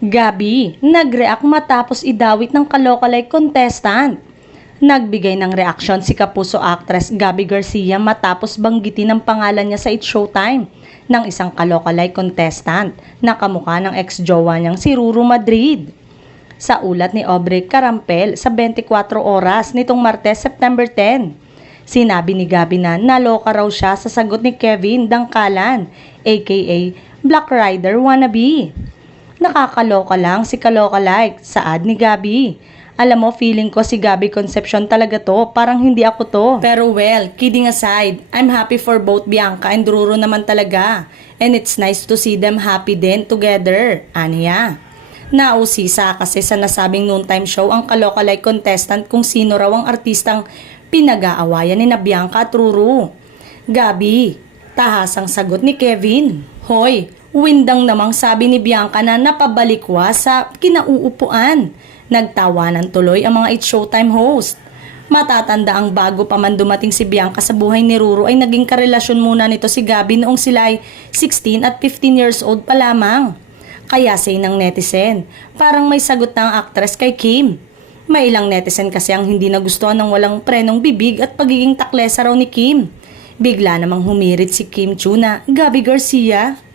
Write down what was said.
Gabi, nag-react matapos idawit ng kalokalike contestant. Nagbigay ng reaksyon si Kapuso actress Gabby Garcia matapos banggitin ang pangalan niya sa It's Showtime ng isang kalokalike contestant na kamukha ng ex-jowa niyang si Ruru Madrid. Sa ulat ni Aubrey Carampel sa 24 oras nitong Martes, September 10, sinabi ni Gabby na naloka raw siya sa sagot ni Kevin Dangkalan aka Black Rider wannabe. Nakakaloka lang si kalokalike, saad ni Gabby. Alam mo, feeling ko si Gabby Concepcion talaga to, parang hindi ako to. Pero well, kidding aside, I'm happy for both Bianca and Ruru naman talaga. And it's nice to see them happy din together. Aniya. Nausisa kasi sa nasabing noontime show ang kalokalike contestant kung sino raw ang artistang pinag-aawayan ni na Bianca at Ruru. Gabby, tahasang sagot ni Kevin. Hoy, windang namang sabi ni Bianca na napabalikwa sa kinauupuan. Nagtawanan tuloy ang mga It's Showtime host. Matatanda ang bago pa man dumating si Bianca sa buhay ni Ruru ay naging karelasyon muna nito si Gabby noong sila ay 16 at 15 years old pa lamang. Kaya say ng netizen, parang may sagot na ang actress kay Kim. May ilang netizen kasi ang hindi nagustuhan ng walang prenong bibig at pagiging taklesa raw ni Kim. Bigla namang humirit si Kim Chu na Gabby Garcia.